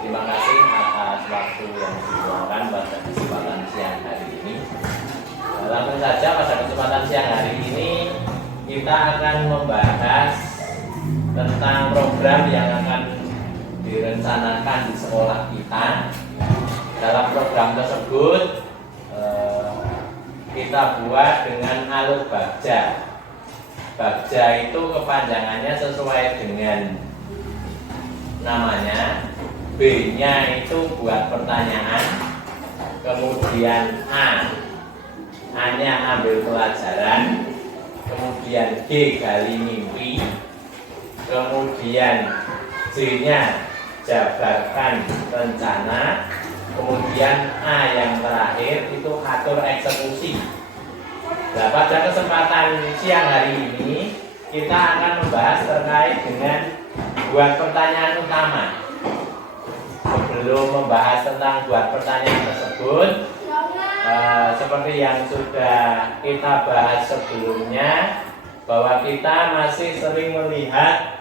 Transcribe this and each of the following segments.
Terima kasih atas waktu yang diluangkan pada kesempatan siang hari ini. Langsung saja pada kesempatan siang hari ini kita akan membahas tentang program yang akan direncanakan di sekolah kita. Dalam program tersebut kita buat dengan alur bagja. Bagja itu kepanjangannya sesuai dengan namanya. B-nya itu buat pertanyaan, kemudian A-nya ambil pelajaran, kemudian G gali mimpi, kemudian J-nya jabarkan rencana, kemudian A yang terakhir itu atur eksekusi. Nah, pada kesempatan siang hari ini kita akan membahas terkait dengan buat pertanyaan utama. Sebelum membahas tentang buat pertanyaan tersebut, seperti yang sudah kita bahas sebelumnya, bahwa kita masih sering melihat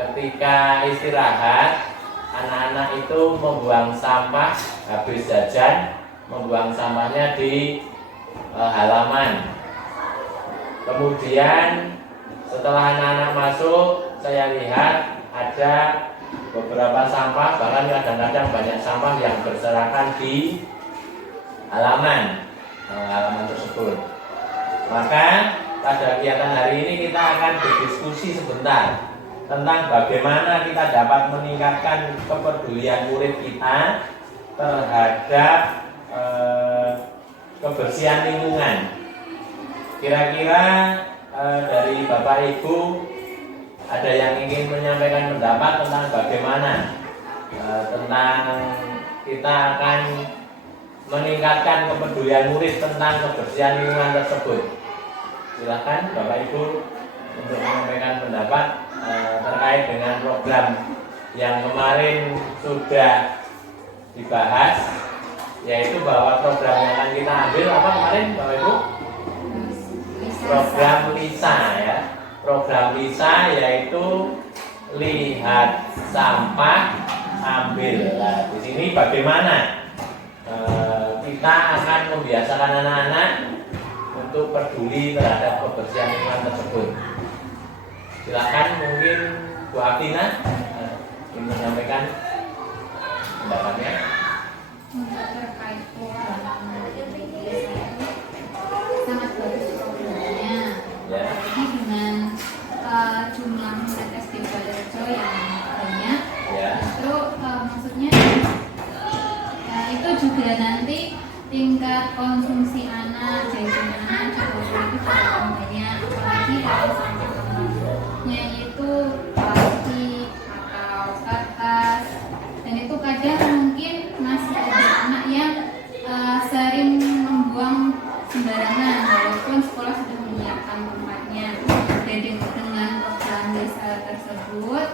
ketika istirahat anak-anak itu membuang sampah habis jajan, membuang sampahnya di halaman. Kemudian setelah anak-anak masuk, saya lihat ada beberapa sampah, bahkan kadang-kadang banyak sampah yang berserakan di halaman tersebut. Maka pada kegiatan hari ini kita akan berdiskusi sebentar tentang bagaimana kita dapat meningkatkan kepedulian murid kita terhadap kebersihan lingkungan. Kira-kira dari Bapak Ibu ada yang ingin menyampaikan pendapat tentang bagaimana tentang kita akan meningkatkan kepedulian murid tentang kebersihan lingkungan tersebut. Silakan Bapak Ibu untuk menyampaikan pendapat terkait dengan program yang kemarin sudah dibahas, yaitu bahwa program yang akan kita ambil apa kemarin Bapak Ibu? Program LISA ya. Program LISA yaitu lihat sampah, ambil. Nah, di sini bagaimana kita akan membiasakan anak-anak untuk peduli terhadap kebersihan lingkungan tersebut. Silakan mungkin Bu Afina ingin menyampaikan pendapatnya. Terkait program sangat bagus programnya. Ya. Jadi dengan jumlah murid SD Balerejo yang banyak, Ya. itu maksudnya itu juga nanti tingkat konsumsi anak, jajan anak juga itu akan banyak, apalagi ada sampahnya itu plastik atau kertas, dan itu kadang mungkin masih ada anak yang sering membuang sembarangan walaupun sekolah sudah menyiapkan tempatnya. Jadi dengan program desa tersebut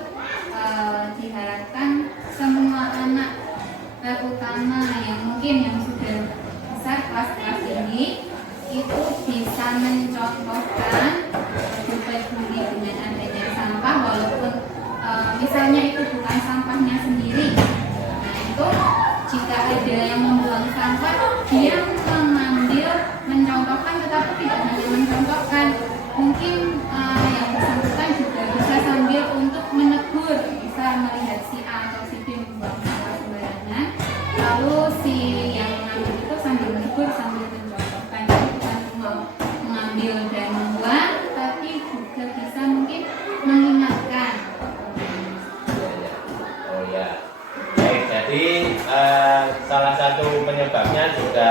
diharapkan semua anak, terutama yang mungkin yang sudah besar kelas-kelas ini, itu bisa mencontohkan peduli dengan adanya sampah, walaupun misalnya itu bukan sampahnya sendiri. Nah itu jika ada yang membuang sampah, dia mengambil, mencontohkan, tetapi tidak hanya mencontohkan, mungkin yang bersangkutan juga bisa sambil untuk menegur, bisa melihat si A atau si B membuang sampah sembarangan, lalu si yang mengambil itu sambil menegur, sambil mencontohkan. Jadi bukan cuma mengambil dan membuang, tapi juga bisa mungkin mengingatkan. Oh ya. Baik, jadi salah satu penyebabnya juga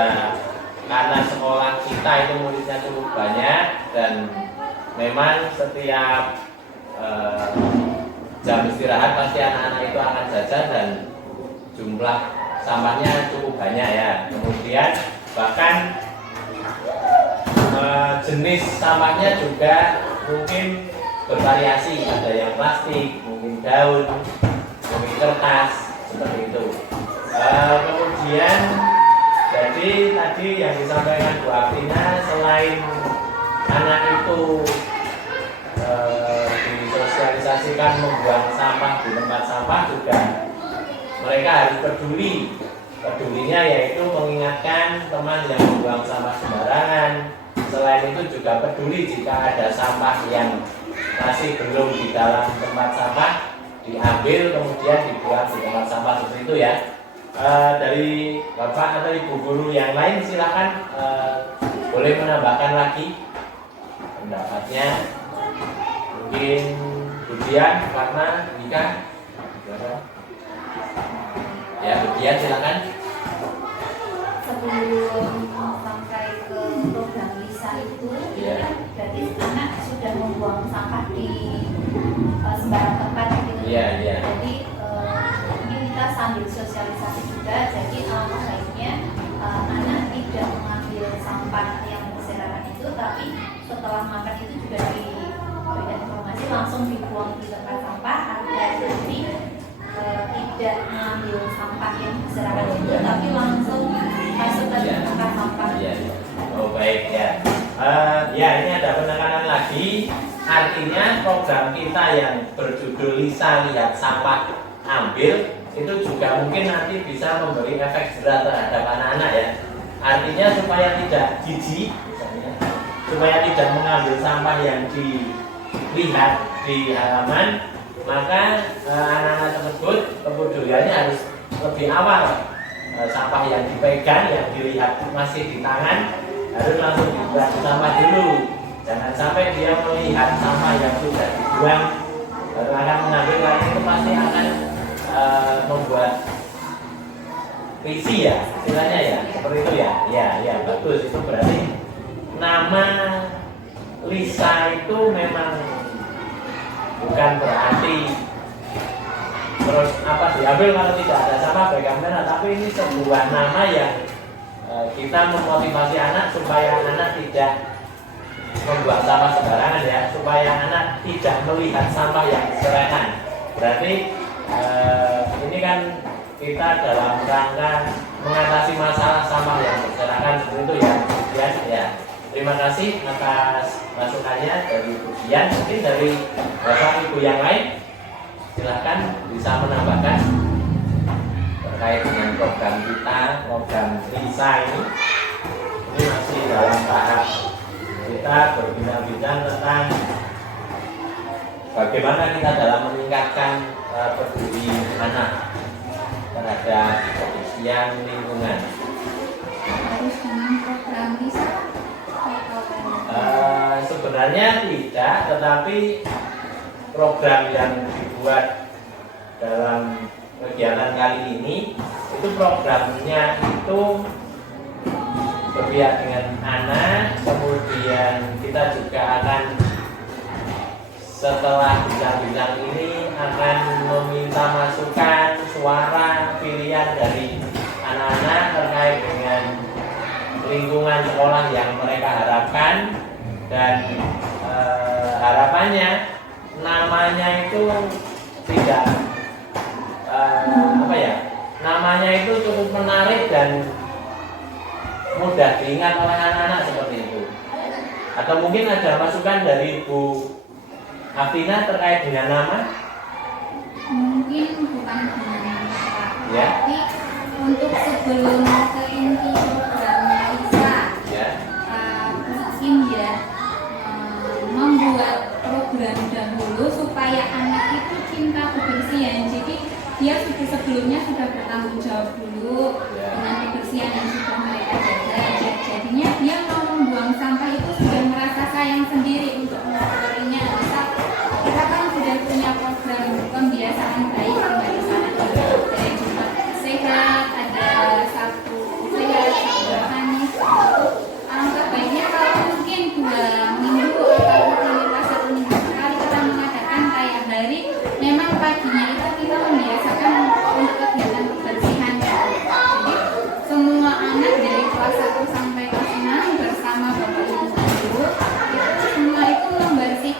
karena sekolah kita itu muridnya cukup banyak, dan memang setiap jam istirahat pasti anak-anak itu akan jajan dan jumlah sampahnya cukup banyak ya. Kemudian bahkan jenis sampahnya juga mungkin bervariasi, ada yang plastik, mungkin daun, mungkin kertas, seperti itu. Kemudian jadi tadi yang disampaikan Bu Afina, selain anak itu disosialisasikan membuang sampah di tempat sampah, juga mereka harus peduli. Pedulinya yaitu mengingatkan teman yang membuang sampah sembarangan. Selain itu juga peduli jika ada sampah yang masih belum di dalam tempat sampah, diambil kemudian dibuang di tempat sampah seperti itu ya. Dari Bapak atau Ibu guru yang lain silakan boleh menambahkan lagi pendapatnya. Mungkin Budian, Fatma, Nika. Ya, Budian silakan. Sebelum sampai ke program Lisa itu, Ya. berarti anak sudah membuang sampah di sembarang tempat gitu. Iya, iya. Jadi ini kita sambil sosialisasi juga. Jadi alangkah baiknya anak tidak mengambil sampah yang berserakan itu, tapi setelah makan itu juga diberikan informasi langsung dibuang di tempat sampah, agar nanti tidak mengambil sampah yang berserakan itu, tapi langsung masuk ke tempat sampah. Iya. Oh baik ya. Ya ini ada penekanan lagi. Artinya program kita yang berjudul Lisa Lihat Sampah Ambil itu juga mungkin nanti bisa memberi efek jerah terhadap anak-anak ya. Artinya supaya tidak jijik, misalnya, supaya tidak mengambil sampah yang dilihat di halaman, maka anak-anak tersebut kepeduliannya harus lebih awal. Sampah yang dipegang, yang dilihat masih di tangan, harus langsung dibuang sampah dulu. Jangan sampai dia melihat sampah yang sudah dibuang baru akan mengambil, karena itu pasti akan membuat risi ya, istilahnya ya, seperti itu ya. Ya bagus, itu berarti nama Lisa itu memang bukan berarti terus diambil kalau tidak ada sampah pegang merah, tapi ini sebuah nama yang kita memotivasi anak supaya anak tidak membuang sampah sembarangan ya, supaya anak tidak melihat sampah yang berserakan. Berarti ini kan kita dalam rangka mengatasi masalah sampah yang berserakan seperti itu ya. Kemudian ya, terima kasih atas masukannya dari Budian. Mungkin dari Bapak Ibu yang lain silahkan bisa menambahkan terkait dengan program kita, program Lisa ini. Ini masih dalam tahap kita berbincang-bincang tentang bagaimana kita dalam meningkatkan peduli anak terhadap kebersihan lingkungan. Harus dengan program Lisa Sebenarnya tidak, tetapi program yang dibuat dalam kegiatan kali ini itu programnya itu berpihak dengan anak. Kemudian kita juga akan setelah bincang-bincang ini akan meminta masukan suara pilihan dari anak-anak terkait dengan lingkungan sekolah yang mereka harapkan, dan harapannya namanya itu tidak namanya itu cukup menarik dan mudah diingat oleh anak-anak seperti itu. Atau mungkin ada masukan dari Bu Afina terkait dengan nama? mungkin bukan dengan nama Pak, Ya. tapi untuk sebelum ke inti programnya Lisa, Ya. mungkin ya membuat program dahulu supaya anak itu cinta kebersihan. Jadi dia sebelumnya sudah bertanggung jawab dulu dengan kebersihan yang sudah mereka jaga. Jadinya dia mau membuang sampah itu sudah merasa sayang sendiri untuk mengotorinya. Misal kita kan sudah punya program pembiasaan baik di sana, dari Jumat Sehat, ada Sabtu Sehat, Sabtu Manis. Alangkah baiknya kalau mungkin 2 minggu atau rutinitas 1 minggu sekali kita mengadakan kayak hari, memang paginya itu kita membiasakan untuk kegiatan kebersihan. Jadi semua anak dari kelas 1 sampai kelas 6 bersama Bapak Ibu guru itu semua itu membersihkan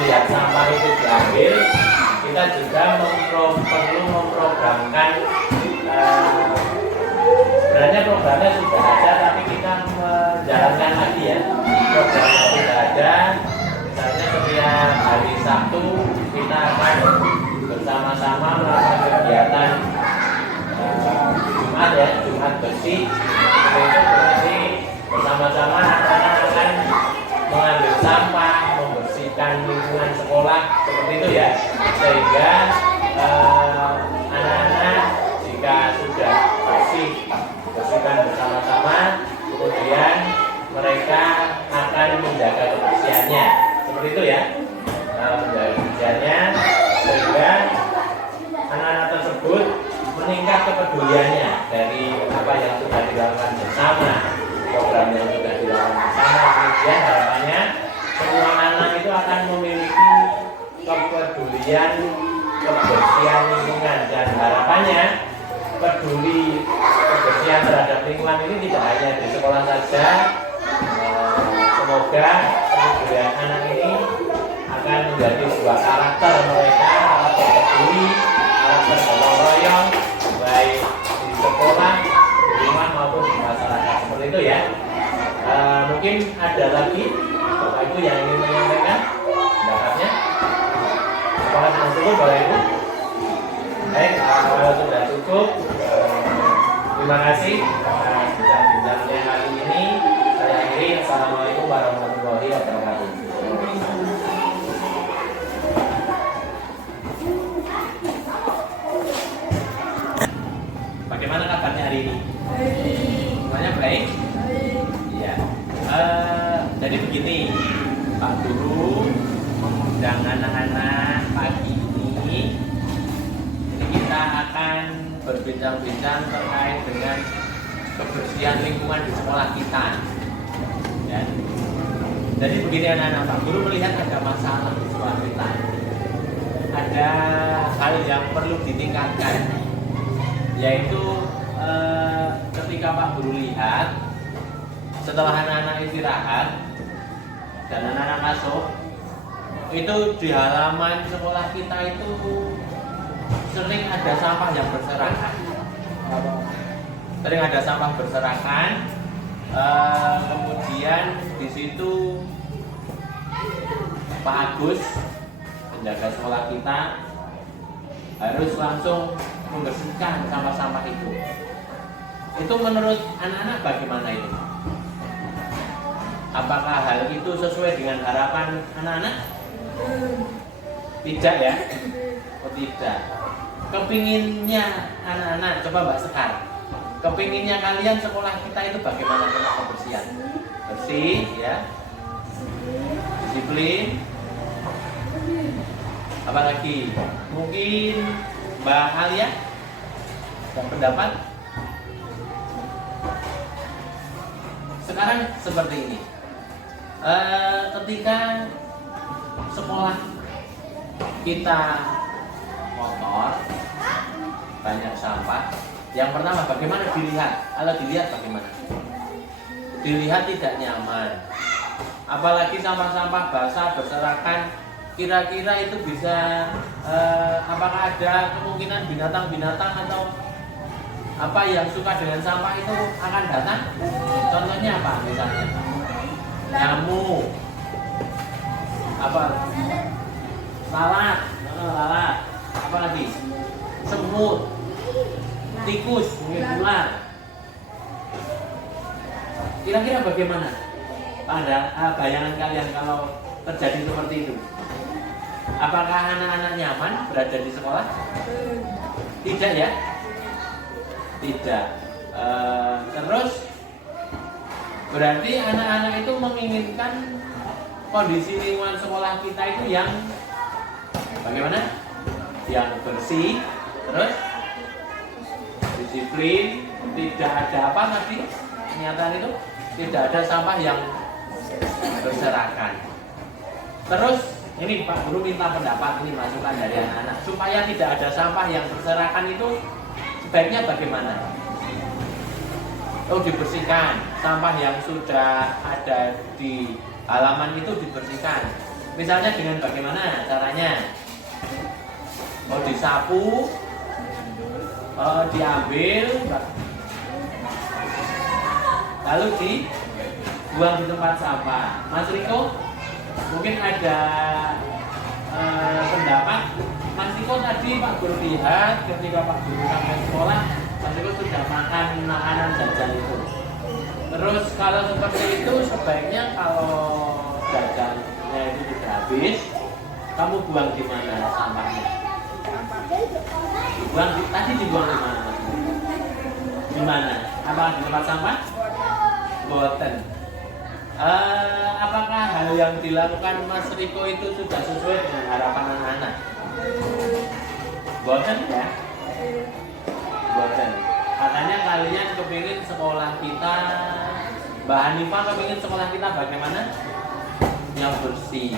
melihat sampah itu diambil, kita juga perlu memprogramkan. Sebenarnya programnya sudah ada, tapi kita menjalankan lagi ya. Programnya sudah ada. Misalnya setiap hari Sabtu kita akan bersama-sama melakukan kegiatan Jumat ya, Jumat bersih. Itu berarti bersama-sama anak-anak akan mengambil sampah, membersihkan lingkungan sekolah seperti itu ya, sehingga anak-anak jika sudah bersihkan bersama-sama, kemudian mereka akan menjaga kebersihannya seperti itu ya, menjaga kebersihannya sehingga anak-anak tersebut meningkat kepeduliannya dari apa yang sudah dilakukan bersama, program yang sudah dilakukan bersama. Kemudian harapannya semua anak itu akan memiliki kepedulian kebersihan lingkungan, dan harapannya peduli kebersihan terhadap lingkungan ini tidak hanya di sekolah saja. Semoga kepedulian anak ini akan menjadi sebuah karakter mereka, karakter peduli, karakter gotong royong, baik di sekolah, di rumah maupun di masyarakat seperti itu ya. Mungkin ada lagi Bapak Ibu yang ingin menyampaikan pendapatnya. Apakah sudah cukup Bapak Ibu? Baik, kalau sudah cukup, terima kasih atas bincang-bincangnya kali ini. Saya akhiri. Assalamualaikum warahmatullahi wabarakatuh. Bagaimana kabarnya hari ini? Semuanya baik? Iya. Jadi begini, Pak Guru mengundang anak-anak pagi ini kita akan berbincang-bincang terkait dengan kebersihan lingkungan di sekolah kita. Ya. Jadi begini anak-anak, Pak Guru melihat ada masalah di sekolah kita. Ada hal yang perlu ditingkatkan, yaitu ketika Pak Guru lihat setelah anak-anak istirahat dan anak-anak masuk, itu di halaman sekolah kita itu sering ada sampah yang berserakan. Sering ada sampah berserakan. Kemudian di situ Pak Agus, penjaga sekolah kita, harus langsung membersihkan sampah-sampah itu. Itu menurut anak-anak bagaimana itu? Apakah hal itu sesuai dengan harapan anak-anak? Tidak ya? Oh tidak. Kepinginnya anak-anak, coba Mbak Sekar, kepinginnya kalian sekolah kita itu bagaimana tentang kebersihan? Bersih ya, disiplin. Apalagi mungkin Mbak Alia dan pendapat. Sekarang seperti ini, ketika sekolah kita kotor, banyak sampah, yang pertama bagaimana dilihat? Kalau dilihat bagaimana? Dilihat tidak nyaman. Apalagi sampah-sampah basah berserakan, kira-kira itu bisa apakah ada kemungkinan binatang-binatang atau apa yang suka dengan sampah itu akan datang? Contohnya apa misalnya? Nyamuk, apa? Lalat, apa lagi? Semut, tikus, mungkin ular. Kira-kira bagaimana? Bayangan kalian kalau terjadi seperti itu? Apakah anak-anak nyaman berada di sekolah? Tidak ya? Tidak. Terus berarti anak-anak itu menginginkan kondisi lingkungan sekolah kita itu yang bagaimana? Yang bersih, terus disiplin, tidak ada apa tadi pernyataan itu, tidak ada sampah yang berserakan. Terus ini Pak Guru minta pendapat, ini masukan dari anak-anak supaya tidak ada sampah yang berserakan itu sebaiknya bagaimana? Oh, dibersihkan, sampah yang sudah ada di halaman itu dibersihkan. Misalnya dengan bagaimana caranya? Mau disapu, diambil, lalu dibuang di tempat sampah. Mas Riko, mungkin ada pendapat. Mas Riko tadi Pak Guru lihat ketika Pak Guru sampai sekolah, Mas Riko sudah makan makanan jajan itu. Terus kalau seperti itu sebaiknya kalau jajannya itu sudah habis, kamu buang di mana sampahnya? Tadi dibuang di mana? Di mana? Apakah di tempat sampah? Boten. Apakah hal yang dilakukan Mas Riko itu sudah sesuai dengan harapan anak-anak? Boten ya? Boten. Katanya kalian kepingin sekolah kita, Mbak Hanifah kepingin sekolah kita bagaimana? Yang bersih.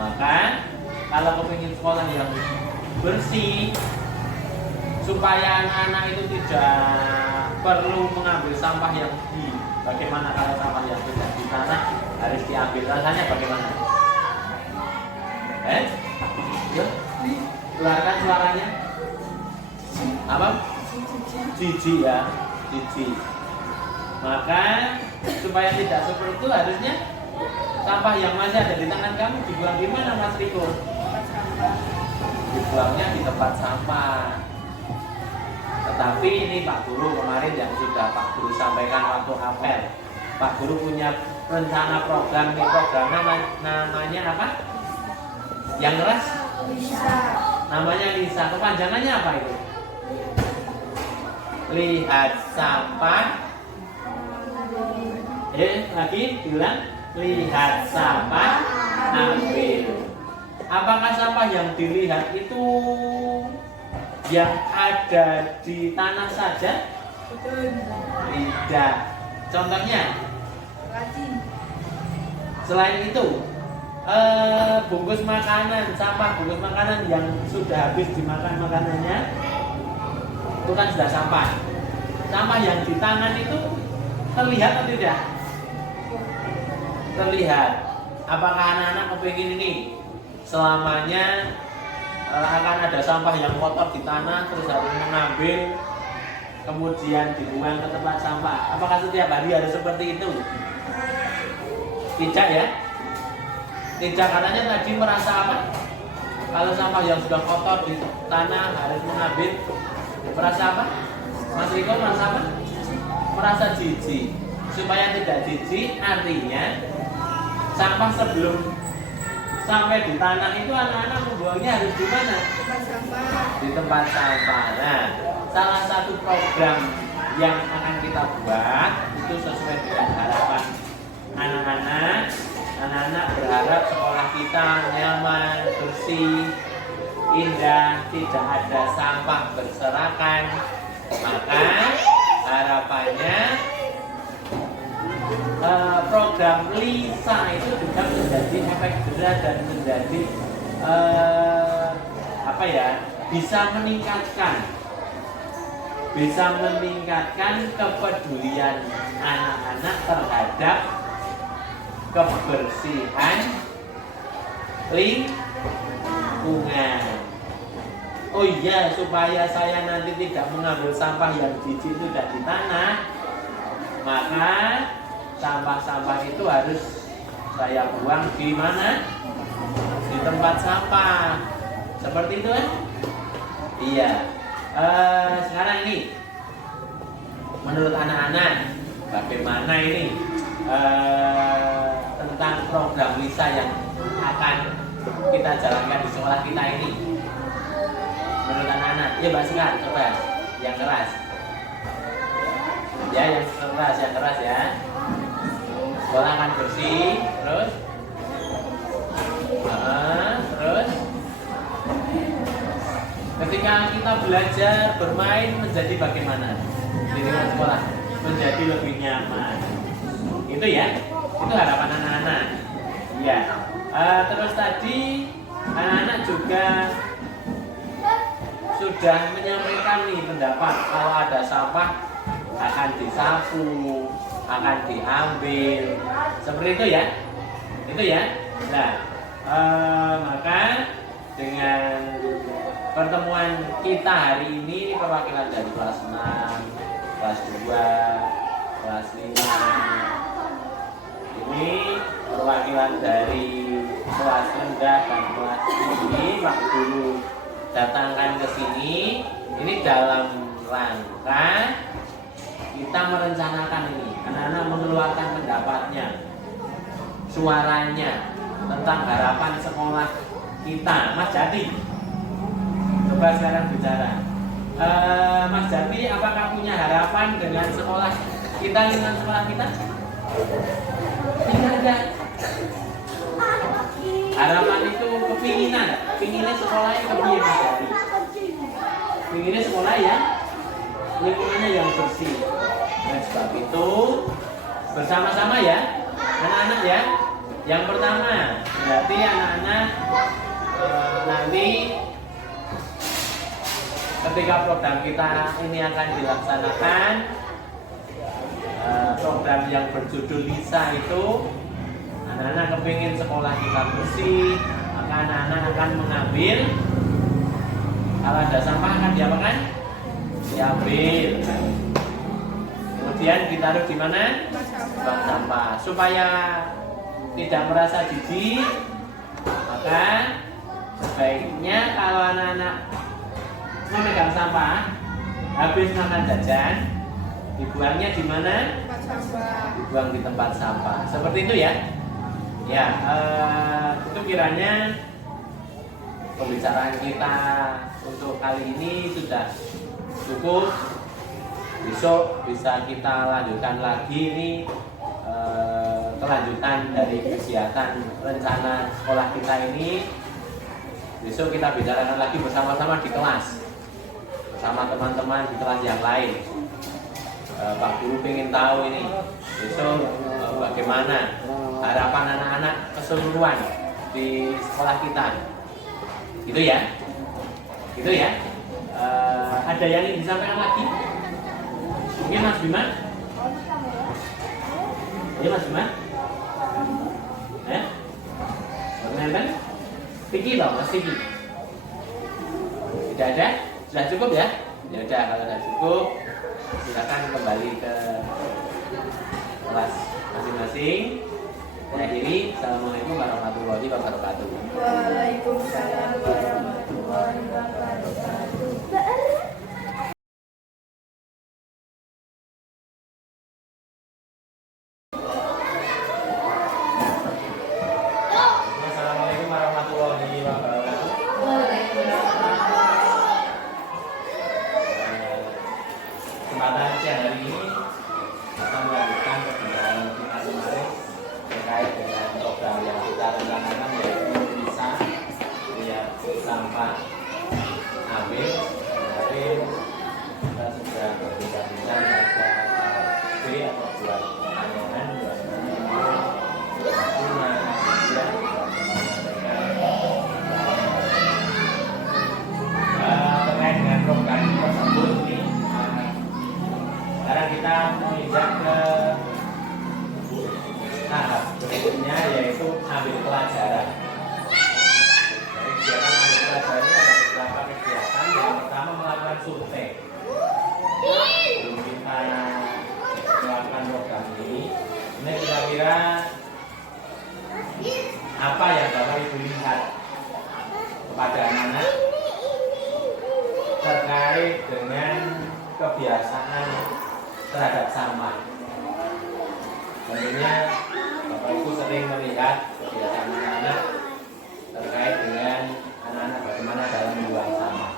Maka kalau kepingin sekolah yang bersih, supaya anak-anak itu tidak perlu mengambil sampah yang bagaimana kalau sampah yang sudah di tanah harus diambil, rasanya bagaimana? Yuk, keluarkan suaranya. Apa? Jijik ya, jijik. Maka supaya tidak seperti itu harusnya sampah yang masih ada di tangan kamu dibuang di mana, Mas Riko? Dibuangnya di tempat sampah. Tetapi ini Pak Guru kemarin yang sudah Pak Guru sampaikan waktu apel. Pak Guru punya rencana program, ini programnya namanya apa? Yang keras? Lisa. Namanya Lisa. Kepanjangannya apa itu? Lihat sampah. Lagi bilang lihat sampah, ambil. Apakah sampah yang dilihat itu yang ada di tanah saja? Tidak. Contohnya? Selain itu, bungkus makanan, sampah bungkus makanan yang sudah habis dimakan makanannya, itu kan sudah sampah. Sampah yang di tangan itu terlihat atau tidak? Terlihat. Apakah anak-anak kepingin ini selamanya akan ada sampah yang kotor di tanah terus harus mengambil kemudian dibuang ke tempat sampah? Apakah setiap hari harus seperti itu? Tidak ya? Tidak, katanya tadi merasa apa? Kalau sampah yang sudah kotor di tanah harus mengambil, merasa apa? Mas Riko merasa apa? Merasa jijik. Supaya tidak jijik, artinya sampah sebelum sampai di tanah itu anak-anak membuangnya harus di mana? Di tempat sampah. Nah, salah satu program yang akan kita buat itu sesuai dengan harapan anak-anak. Anak-anak berharap sekolah kita nyaman, bersih, indah, tidak ada sampah berserakan. Maka harapannya program Lisa itu juga menjadi efek jerah dan menjadi bisa meningkatkan kepedulian anak-anak terhadap kebersihan lingkungan. Oh iya, supaya saya nanti tidak mengambil sampah yang jijik itu di tanah, maka sampah-sampah itu harus saya buang di mana? Di tempat sampah. Seperti itu kan? Iya. Sekarang ini, menurut anak-anak, bagaimana ini tentang program Lisa yang akan kita jalankan di sekolah kita ini? Menurut anak-anak, ya Mbak Sekar, coba yang keras. Ya, yang keras ya. Sekolah akan bersih, terus ketika kita belajar bermain menjadi bagaimana di lingkungan sekolah? Menjadi lebih nyaman. Itu ya, itu harapan anak-anak. Ya, terus tadi anak-anak juga sudah menyampaikan nih pendapat kalau ada sampah akan disapu, akan diambil, seperti itu ya. Itu ya. Nah, maka dengan pertemuan kita hari ini perwakilan dari kelas 6, kelas 2, kelas 5. Ini perwakilan dari kelas rendah dan kelas tinggi Pak Guru datangkan ke sini. Ini dalam rangka kita merencanakan ini. Anak-anak mengeluarkan pendapatnya, suaranya tentang harapan sekolah kita. Mas Jati, coba sekarang bicara. Mas Jati, apakah punya harapan dengan sekolah kita, dengan sekolah kita? Tidak ada. Harapan itu kepinginan, pinginnya sekolahnya kepiye Mas Jati? Pinginnya sekolah yang lingkungannya yang bersih. Dan sebab itu bersama-sama ya, anak-anak ya. Yang pertama, berarti anak-anak nanti ketika program kita ini akan dilaksanakan, program yang berjudul Lisa itu, anak-anak kepingin sekolah kita bersih, maka anak-anak akan mengambil, kalau ada sampah akan diapakan? Diambil. Kemudian ditaruh di mana? Bank sampah. Supaya tidak merasa jijik, maka sebaiknya kalau anak-anak memegang sampah, habis makan jajan, dibuangnya di mana? Dibuang di tempat sampah. Seperti itu ya. Ya, itu kiranya pembicaraan kita untuk kali ini sudah cukup. Besok bisa kita lanjutkan lagi ini kelanjutan dari kegiatan rencana sekolah kita ini. Besok kita bicarakan lagi bersama-sama di kelas, bersama teman-teman di kelas yang lain. Pak Guru ingin tahu ini besok bagaimana harapan anak-anak keseluruhan di sekolah kita. Gitu ya, gitu ya. Ada yang ingin disampaikan lagi? Mungkin Mas Bima? Iya Mas Bima? Perkenalkan? Tiki loh, Mas Tiki. Tidak ada? Sudah cukup ya? Ya udah, kalau sudah cukup, silakan kembali ke kelas masing-masing. Saya akhiri. Assalamualaikum warahmatullahi wabarakatuh. Waalaikumsalam warahmatullahi wabarakatuh. Assalamualaikum warahmatullahi wabarakatuh. Kesempatan siang hari ini kita melanjutkan pembelajaran kita kemarin terkait dengan program yang kita rencanakan, yaitu bisa lihat sampah ambil. Kemarin kita sudah berbincang-bincang pada B atau buat pertanyaan terkait dengan program tersebut ini. Sekarang kita menginjak ke tahap berikutnya, yaitu ambil pelajaran. Dari kegiatan ambil pelajaran ini ada beberapa kegiatan. Yang pertama melakukan survei. Sebelum kita melakukan program ini kira-kira apa yang Bapak Ibu lihat kepada anak-anak terkait dengan kebiasaan terhadap sampah. Tentunya Bapak Ibu sering melihat kebiasaan anak-anak terkait dengan anak-anak bagaimana dalam membuang sampah.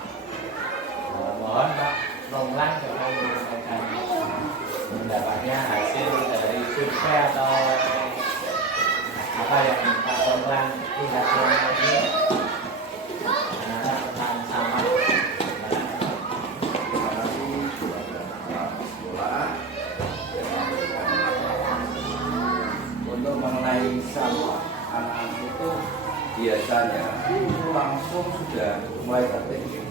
Mohon Pak Romlan coba menyampaikan pendapatnya hasil dari survei atau apa yang Pak Romlan lihat selama ini anak-anak tentang sampah. Untuk mengenai sampah, anak-anak itu biasanya itu langsung sudah mulai terpikir,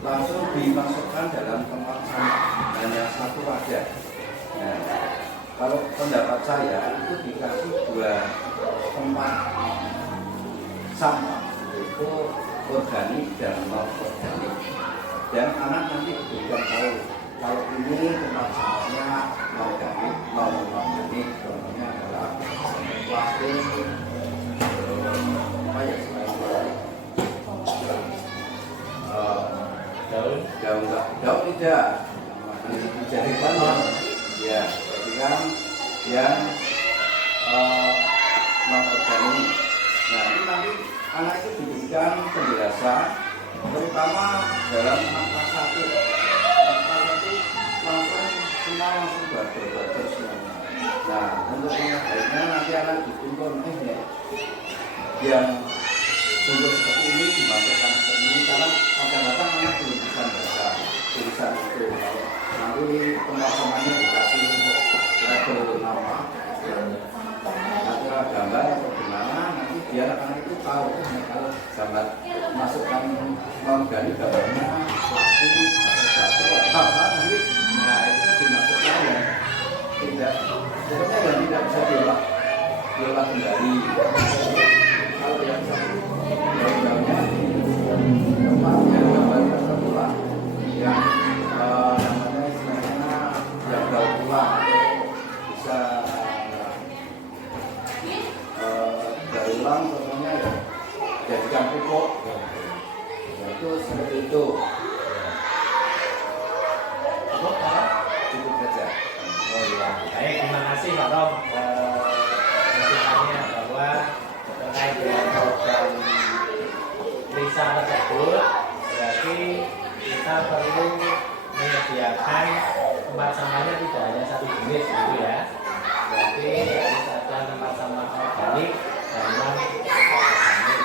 langsung dimasukkan dalam tempat sampah, hanya satu wadah. Nah, kalau pendapat saya itu dikasih dua tempat sampah itu organik dan non organik, dan anak nanti diberikan tahu kalau ini tempat sampahnya organik, non organik. Contohnya adalah plastik, apa ya selain daun tidak dijadikan ya, jadikan yang non organik. Nah, ini nanti anak itu diberikan penjelasan, terutama dalam kelas 1 langsung semua langsung belajar semuanya. Nah, untuk yang baiknya nanti anak dituntun yang untuk seperti ini dimasukkan seperti ini, karena kadang-kadang anak belum bisa baca tulisan itu. Kalau nanti teman-temannya dikasih label nama, ada gambar atau gimana, nanti biar anak itu tahu kalau gambar masukkan non-organik gambarnya plastik atau batu apa nanti, nah itu dimasukkan ya tidak, pokoknya yang tidak bisa diolah kembali. Kalau yang satu gambarnya tempat yang gambar tertentu lah, yang namanya istilahnya yang daur ulang bisa daur ulang, contohnya ya jadikan pupuk, itu seperti itu. Cukup saja. Oh iya, baik, terima kasih Pak Tom masukannya bahwa terkait dengan program Lisa tersebut, berarti kita perlu menyediakan tempat sampahnya tidak hanya satu jenis gitu ya. Berarti harus ada tempat sampah organik dan non organik.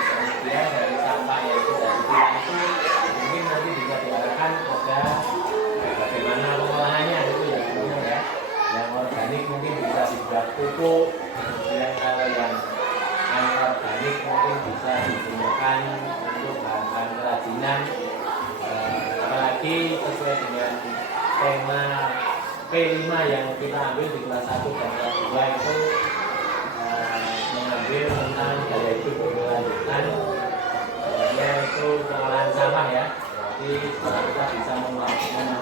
Kemudian dari sampah yang sudah dipilah itu mungkin nanti bisa diarahkan pada bagaimana pengolahannya itu ya, ya. Yang organik mungkin bisa dibuat pupuk, kemudian kalau yang anorganik mungkin bisa digunakan untuk bahan-bahan kerajinan. Apalagi sesuai dengan tema P5 yang kita ambil di kelas 1 dan kelas 2 itu mengambil tentang gaya hidup berkelanjutan, yaitu pengolahan sampah ya. Jadi kita bisa memanfaatkannya.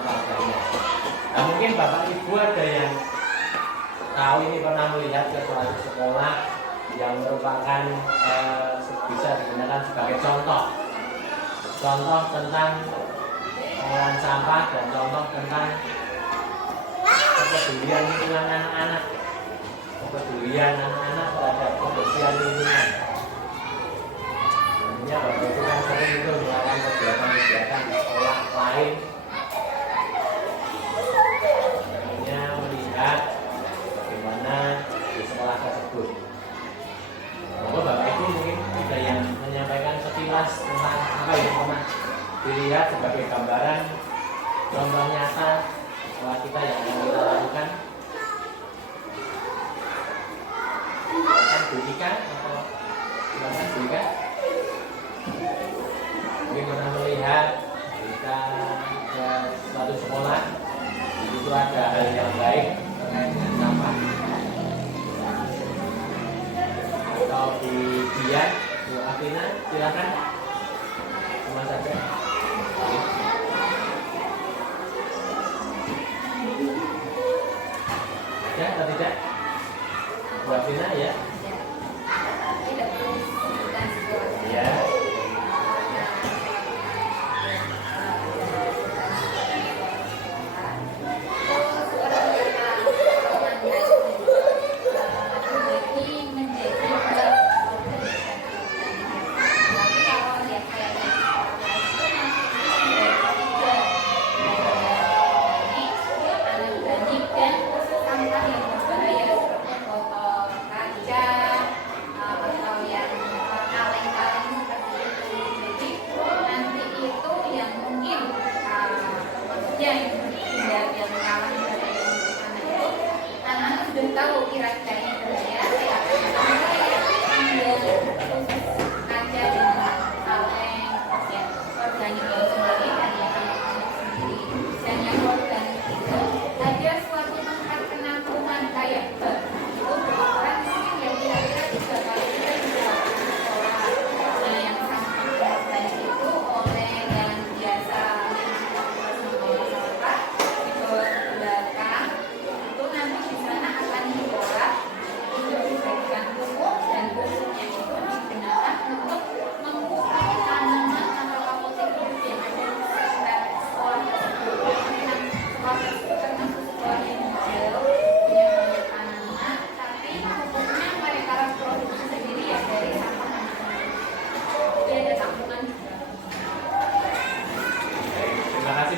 Nah, mungkin Bapak Ibu ada yang tahu ini, pernah melihat ke suatu sekolah yang merupakan bisa digunakan sebagai contoh tentang pengolahan sampah dan contoh tentang kepedulian lingkungan anak-anak, kepedulian anak-anak terhadap kebersihan lingkungan. Tentunya Bapak Ibu kan sering itu melakukan kegiatan-kegiatan di sekolah lain, hanya melihat bagaimana di sekolah tersebut. Bahwa Bapak Ibu mungkin ada yang menyampaikan sekilas tentang apa yang pernah dilihat sebagai gambaran contoh nyata sekolah kita yang kita lakukan. Silakan Bu Ika atau silakan Bu Ika. Mungkin pernah melihat jika ada suatu sekolah itu ada hal yang baik terkait dengan sampah, atau di Dian, Bu Afina, silakan cuma saja. Ya atau tidak? Bu Afina ya? Ya. Sampah yang berbahaya seperti botol kaca,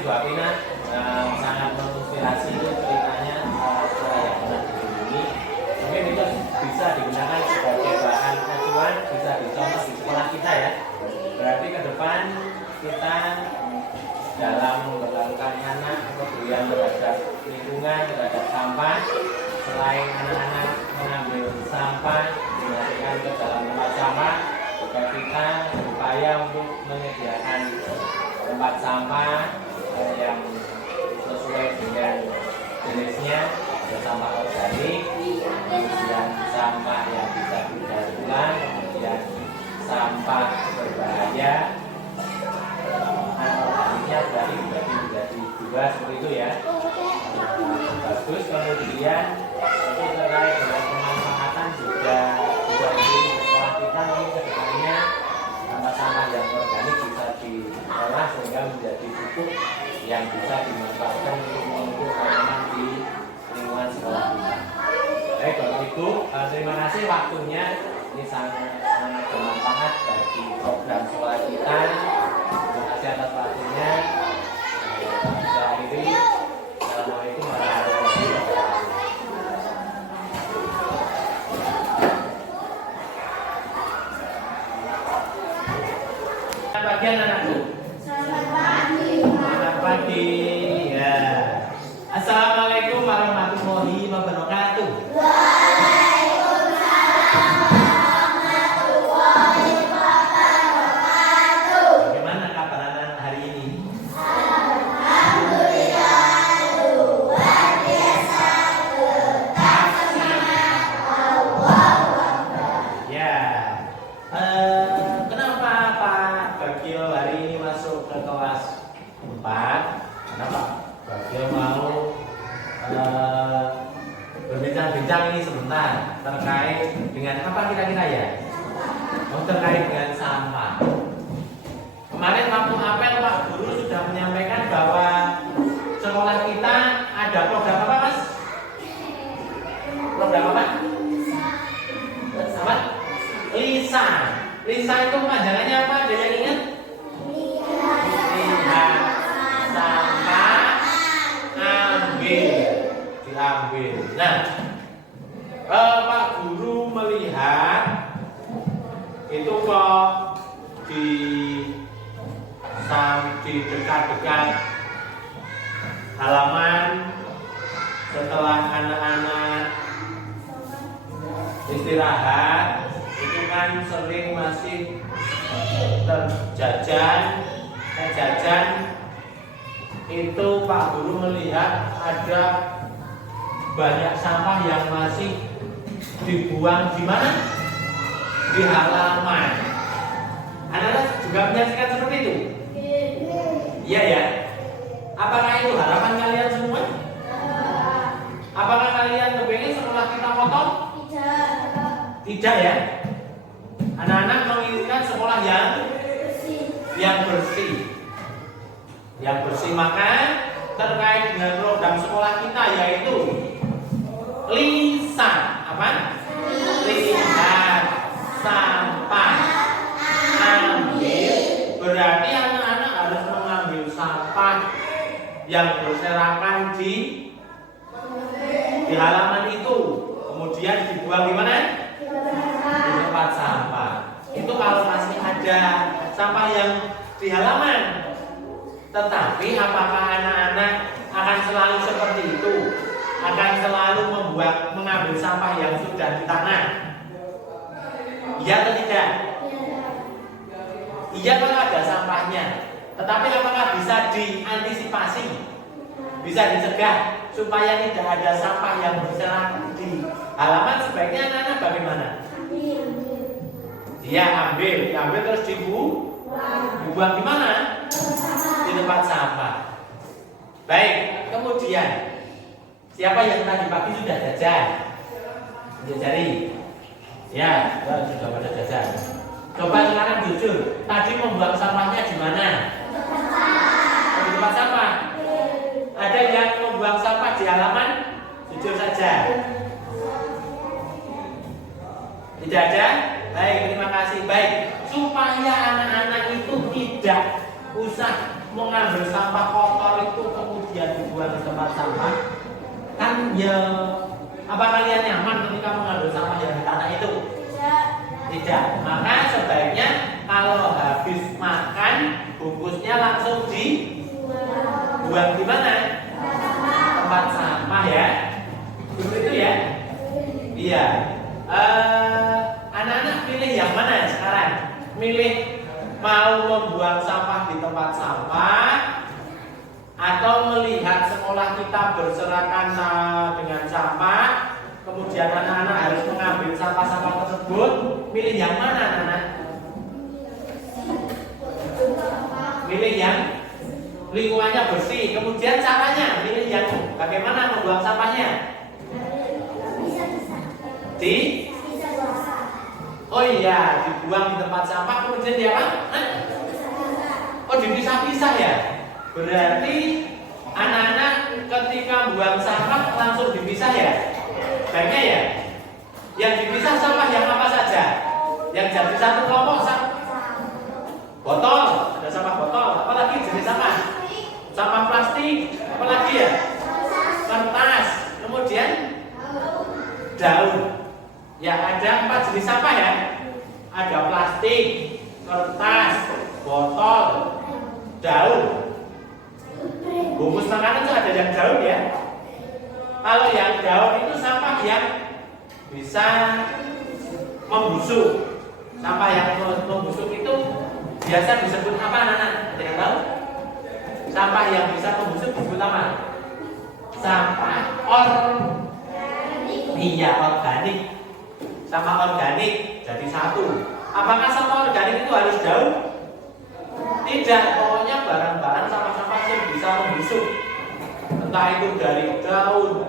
Ibu Apina sangat menginspirasi ceritanya sekolah yang pernah dikunjungi. Mungkin itu bisa digunakan sebagai bahan acuan, bisa dicontoh di sekolah kita ya. Berarti ke depan kita dalam memperlakukan anak kepedulian terhadap lingkungan, terhadap sampah, selain anak-anak mengambil sampah dimasukkan ke dalam tempat sampah, juga kita berupaya untuk menyediakan tempat sampah yang sesuai dengan jenisnya, ada sampah organik, kemudian sampah yang bisa didaur ulang, kemudian sampah berbahaya. Organiknya berarti dibagi menjadi dua seperti itu ya. Bagus. Kemudian untuk terkait dengan pemanfaatan juga di sekolah kita ini kedepannya sampah-sampah yang organik bisa diolah sehingga menjadi pupuk yang bisa dimanfaatkan untuk tanaman di lingkungan sekolah kita. Baik Bapak Ibu, terima kasih waktunya, ini sangat bermanfaat bagi program sekolah kita. Terima kasih atas waktunya. Saya akhiri. Assalamualaikum warahmatullahi wabarakatuh. Selamat pagi anak-anakku. Selamat pagi. Ya. Assalamualaikum warahmatullahi wabarakatuh. Bagaimana kabar anak hari ini? Ya. Kenapa Pak Bagio hari ini masuk ke kelas 4? Kenapa Bagio mau berbincang-bincang ini sebentar terkait dengan apa kira-kira ya? Terkait dengan sampah. Kemarin waktu apel Pak Guru sudah menyampaikan bahwa sekolah kita ada program apa Mas? Program apa? Apa? Lisa. Lisa itu panjangannya apa? Ada yang ingat? Lihat sampah, ambil, diambil. Nah, Pak Guru melihat itu kok di dekat-dekat halaman setelah anak-anak istirahat itu kan sering masih terjajan itu Pak Guru melihat ada banyak sampah yang masih dibuang di mana? Di halaman. Anak-anak juga menyaksikan seperti itu? Iya ya. Apakah itu harapan kalian semua? Apakah kalian kepengen sekolah kita kotor? Tidak ya. Anak-anak menginginkan sekolah yang bersih. Yang bersih, maka terkait dengan program sekolah kita yaitu Lisa apa? Lihat sampah, ambil. Berarti anak-anak harus mengambil sampah yang berserakan di halaman itu, kemudian dibuang di mana? Di tempat sampah. Itu kalau masih ada sampah yang di halaman. Tetapi apakah anak-anak akan selalu seperti itu? Akan selalu mengambil sampah yang sudah di tanah? Iya atau tidak? Iya kalau ada sampahnya. Tetapi apakah bisa diantisipasi? Bisa dicegah supaya tidak ada sampah yang berserakan di halaman? Sebaiknya anak-anak bagaimana? Dia diambil terus dibuang di mana? Di tempat sampah. Baik, kemudian siapa yang tadi pagi sudah jajan? Jari. Ya, sudah pada jajan. Coba sekarang jujur, tadi membuang sampahnya di mana? Di tempat sampah. Ada yang membuang sampah di halaman? Jujur saja. Tidak ada? Baik, terima kasih. Baik, supaya anak-anak itu tidak usah mengambil sampah kotor itu kemudian dibuang di tempat sampah, kan ya apa kalian nyaman ketika mengambil sampah yang di tanah itu? Tidak. Maka sebaiknya kalau habis makan bungkusnya langsung dibuang di mana? Tempat sampah ya. Begitu ya? Iya. Anak-anak pilih yang mana sekarang? Milih mau membuang sampah di tempat sampah atau melihat sekolah kita berserakan dengan sampah, kemudian anak-anak harus mengambil sampah-sampah tersebut. Milih yang mana anak-anak? Milih yang lingkungannya bersih. Kemudian caranya milih yang bagaimana membuang sampahnya? Oh iya, dibuang di tempat sampah, kemudian dia apa? Oh, dipisah-pisah ya. Berarti anak-anak ketika buang sampah langsung dipisah ya? Baiknya ya. Yang dipisah sampah yang apa saja? Yang jadi satu kelompok botol, ada sampah botol, apalagi jenis sampah? Sampah plastik, apalagi ya? Kertas, kemudian daun. Ya, ada 4 jenis sampah ya. Ada plastik, kertas, botol, daun. Bungkus makanan itu ada yang daun ya. Kalau yang daun itu sampah yang bisa membusuk. Sampah yang membusuk itu biasa disebut apa anak-anak? Ada yang tahu? Sampah yang bisa membusuk disebut apa? Sampah organik. Sampah organik jadi satu. Apakah sampah organik itu harus daun? Tidak, pokoknya barang-barang sampah-sampah yang bisa membusuk. Entah itu dari daun,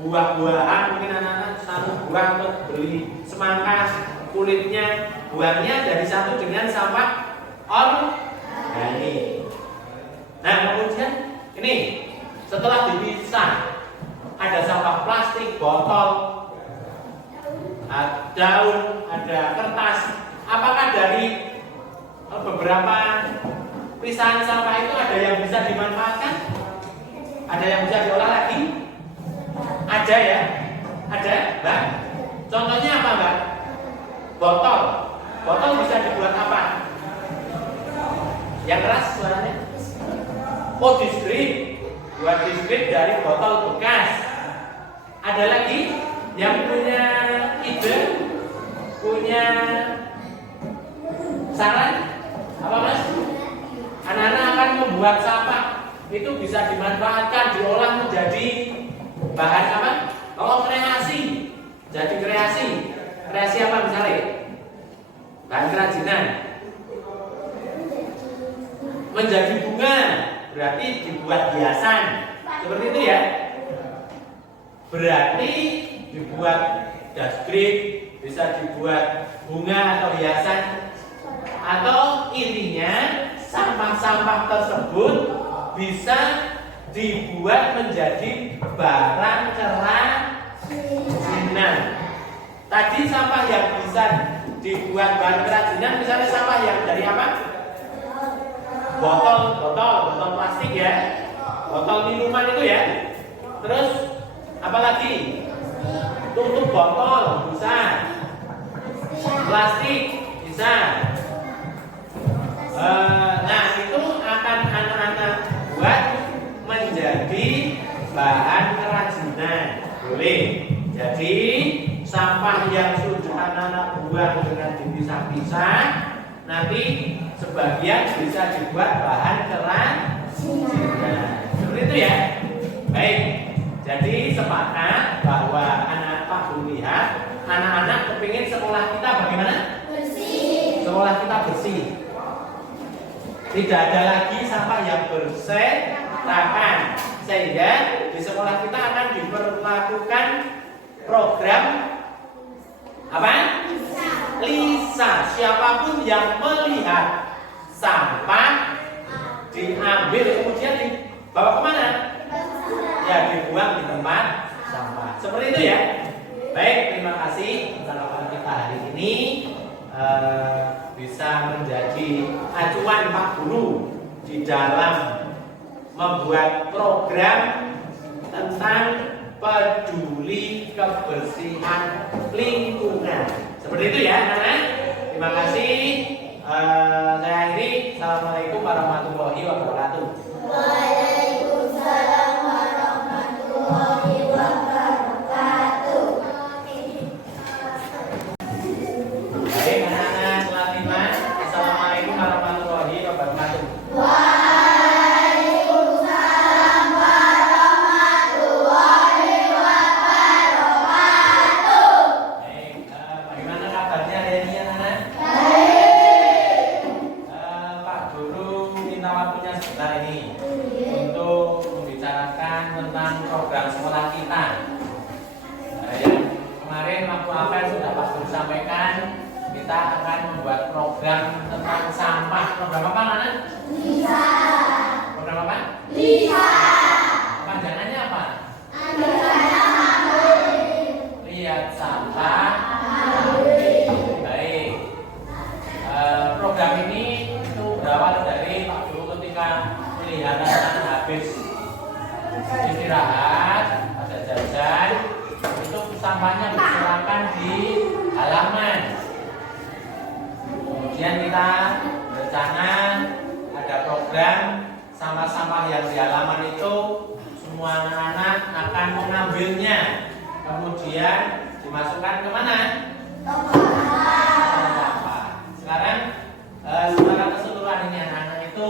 buah-buahan, mungkin anak-anak satu buah atau beli semangka, kulitnya, buahnya dari satu dengan sampah organik. Nah, kemudian ini setelah dipisah ada sampah plastik, botol, daun, ada kertas. Apakah dari beberapa pisahan sampah itu ada yang bisa dimanfaatkan? Ada yang bisa diolah lagi? Ada ya? Ada, Mbak? Contohnya apa, Mbak? Botol. Botol bisa dibuat apa? Yang keras suaranya? Oh, diskrip. Buat diskrip dari botol bekas. Ada lagi yang punya ide, punya saran? Apa Mas? Anak-anak akan membuat sampah itu bisa dimanfaatkan, diolah menjadi bahan apa? Oh, kreasi. Jadi kreasi. Kreasi apa misalnya? Bahan kerajinan. Menjadi bunga, berarti dibuat hiasan. Seperti itu ya. Berarti dibuat dasgrip, bisa dibuat bunga atau hiasan, atau intinya sampah-sampah tersebut bisa dibuat menjadi barang kerajinan. Tadi sampah yang bisa dibuat bahan kerajinan, misalnya sampah yang dari apa? Botol plastik ya, botol minuman itu ya. Terus apalagi? Tutup botol bisa, plastik bisa. Nah, itu akan anak-anak buat menjadi bahan kerajinan. Boleh. Jadi sampah yang sudah anak-anak buang dengan dipisah-pisah, nanti sebagian bisa dibuat bahan kerajinan. Seperti itu ya. Baik. Jadi sepakat bahwa anak Pak Bu lihat, anak-anak kepingin sekolah kita bagaimana? Bersih. Sekolah kita bersih. Tidak ada lagi sampah yang berserakan. Sehingga di sekolah kita akan diberlakukan program apa? Lisa. Siapapun yang melihat sampah diambil kemudian dibawa kemana? Ya, dibuang di tempat sampah. Seperti itu ya. Baik, terima kasih percakapan kita hari ini bisa menjadi acuan Pak Guru di dalam membuat program tentang peduli kebersihan lingkungan. Seperti itu ya, anak-anak. Terima kasih. Saya akhiri. Assalamualaikum warahmatullahi wabarakatuh. Waalaikumsalam warahmatullahi wabarakatuh. Baik anak-anak kelas 5. Assalamualaikum warahmatullahi wabarakatuh. Waalaikumsalam warahmatullahi wabarakatuh. Baik, bagaimana kabarnya hari ini anak-anak? Pak Guru minta waktunya sebentar ini untuk membicarakan tentang program sekolah kita. Yang kemarin waktu apa yang sudah Pak Guru sampaikan, kita akan membuat program tentang sampah. Program apa anak? Bisa. Program apa? Bisa. Panjangannya apa? Ada Lihat sampah. Baik. Program ini itu berawal dari Pak Guru ketika melihat anak habis istirahat, ada jajan, itu sampahnya berserakan di halaman. Kemudian kita berencana ada program sampah-sampah yang di halaman itu semua anak-anak akan mengambilnya, kemudian dimasukkan ke mana? Sampah. Sekarang secara keseluruhan ini anak-anak itu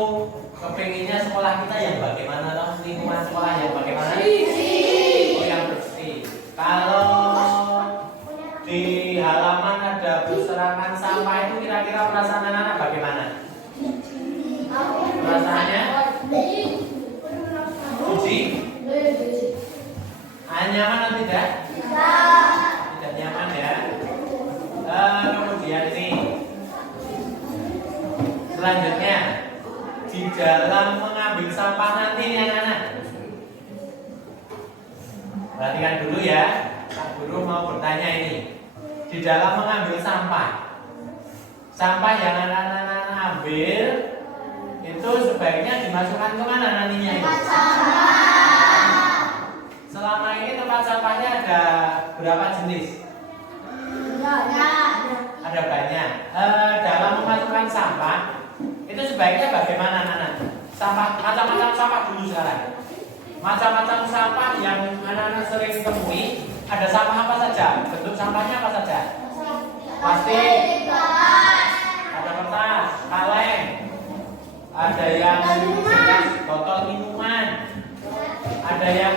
kepinginnya sekolah kita yang bagaimana, atau lingkungan sekolah yang bagaimana? Oh, yang bersih. Kalau di halaman ada berserakan sampah itu kira-kira perasaan anak-anak bagaimana? Perasaannya? Suci? Nyaman atau tidak? Tidak nyaman ya. Kemudian ini selanjutnya di dalam mengambil sampah nanti nih anak-anak. Perhatikan dulu ya, Pak Guru mau bertanya ini. Di dalam mengambil sampah, sampah yang anak-anak ambil itu sebaiknya dimasukkan ke mana nantinya itu? Selama ini tempat sampahnya ada berapa jenis? Ada banyak. Dalam memasukkan sampah itu sebaiknya bagaimana anak-anak? Sampah, macam-macam sampah dulu sekarang. Macam-macam sampah yang anak-anak sering temui, ada sampah apa saja? Bentuk sampahnya apa saja? Plastik, ada kertas, kaleng, ada yang jelas botol minuman, ada yang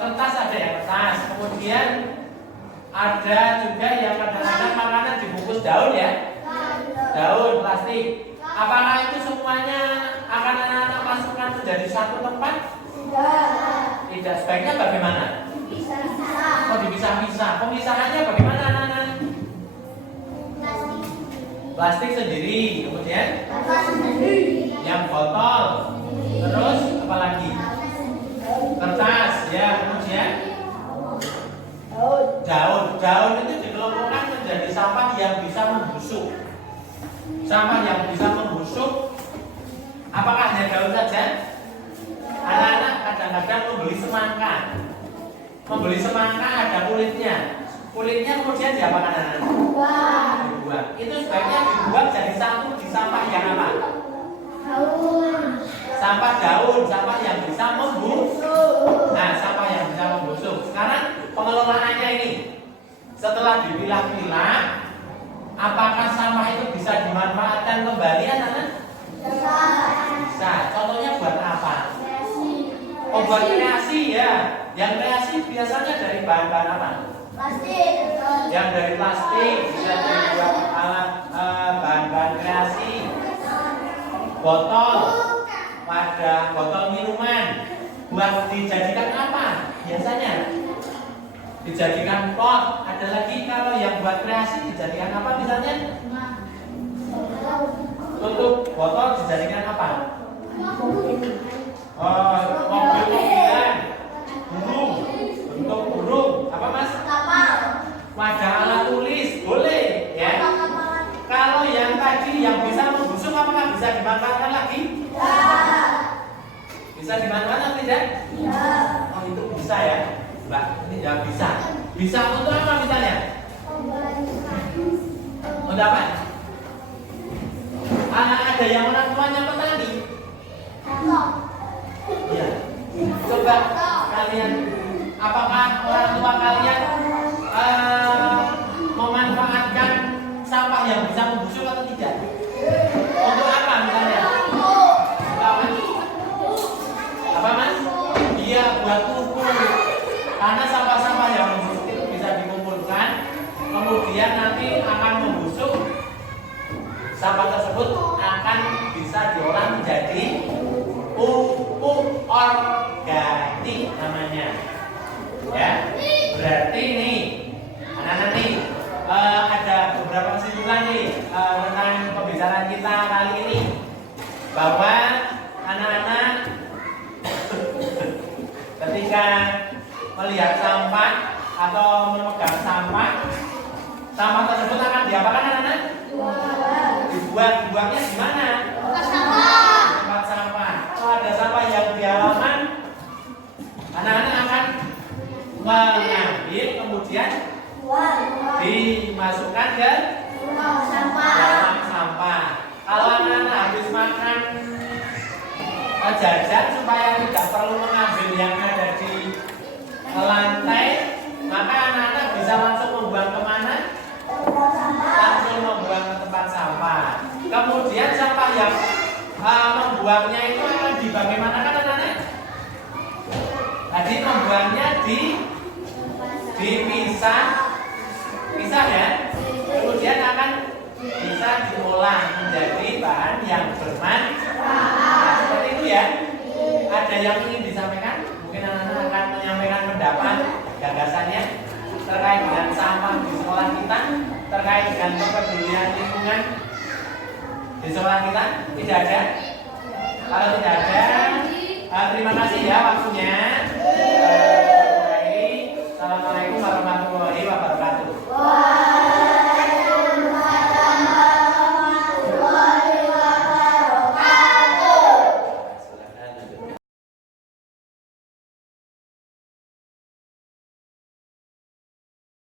kertas, ada yang kertas. Kemudian ada juga yang kadang-kadang makanan dibungkus daun ya, daun plastik. Apakah itu semuanya akan anak-anak masukkan menjadi satu tempat? Tidak. Sebaiknya bagaimana? Oh, dipisah-pisah. Pemisahannya bagaimana anak-anak? Plastik sendiri, kemudian yang botol, terus apa lagi? Kertas, ya, kemudian daun. Daun itu dikelompokkan menjadi sampah yang bisa membusuk. Sampah yang bisa membusuk. Apakah hanya daun saja? Anak-anak kadang-kadang membeli semangka. Membeli semangka ada kulitnya. Kulitnya kemudian diapakan anak-anak? Dibuang. Itu sebaiknya dibuang jadi satu di sampah yang apa? Sampah daun, sampah yang bisa membusuk. Nah, sampah yang bisa membusuk. Sekarang pengelolaannya ini, setelah dipilah-pilah, apakah sampah itu bisa dimanfaatkan kembali anak-anak? Bisa. Contohnya buat apa? Oh, buat kreasi ya. Yang kreasi biasanya dari bahan-bahan apa? Plastik. Yang dari plastik bisa dibuat alat bahan-bahan kreasi. Botol, wadah, botol minuman. Buat dijadikan apa? Biasanya dijadikan pot. Ada lagi kalau yang buat kreasi dijadikan apa misalnya? Tutup botol dijadikan apa? Oh, mobil-mobilan, burung, bentuk burung, apa mas? Wadah alat tulis, boleh ya. Kalau yang tadi yang bisa membusuk apakah bisa bisa dimanfaatkan lagi? Ya. Bisa dimanfaatkan tidak? Ya. Oh itu bisa ya, Mbak. Ini jawab bisa. Bisa untuk apa misalnya? Untuk apa? Ada yang orang tuanya petani. Iya. Coba kalian, apakah orang tua kalian memanfaatkan sampah yang bisa membusuk atau tidak? Untuk apa misalnya? Untuk apa? Apa mas? Iya, buat pupuk. Karena sampah-sampah yang membusuk itu bisa dikumpulkan, kemudian nanti akan membusuk. Sampah tersebut akan bisa diolah menjadi pupuk organik namanya. Ya, berarti nih, anak-anak nih ada beberapa kesimpulan nih tentang pembicaraan kita kali ini, bahwa anak-anak ketika melihat sampah atau memegang sampah, sampah tersebut akan diapakan anak-anak? Dibuangnya di mana? Tempat sampah. Kalau ada sampah yang di halaman, anak-anak akan mengambil kemudian dimasukkan ke dalam sampah. Kalau anak-anak habis makan jajan supaya tidak perlu mengambil yang ada di lantai, maka anak-anak bisa langsung membuang kemana? Langsung membuang ke tempat sampah. Kemudian sampah yang membuangnya itu akan dibagaimanakan anak-anak? Tadi membuangnya dipisah ya. Kemudian akan bisa diolah menjadi bahan yang bermanfaat. Seperti itu ya. Ada yang ingin disampaikan? Mungkin anak-anak akan menyampaikan pendapat, gagasannya terkait dengan sampah di sekolah kita, terkait dengan kepedulian lingkungan di sekolah kita. Tidak ada? Kalau tidak ada, terima kasih ya waktunya.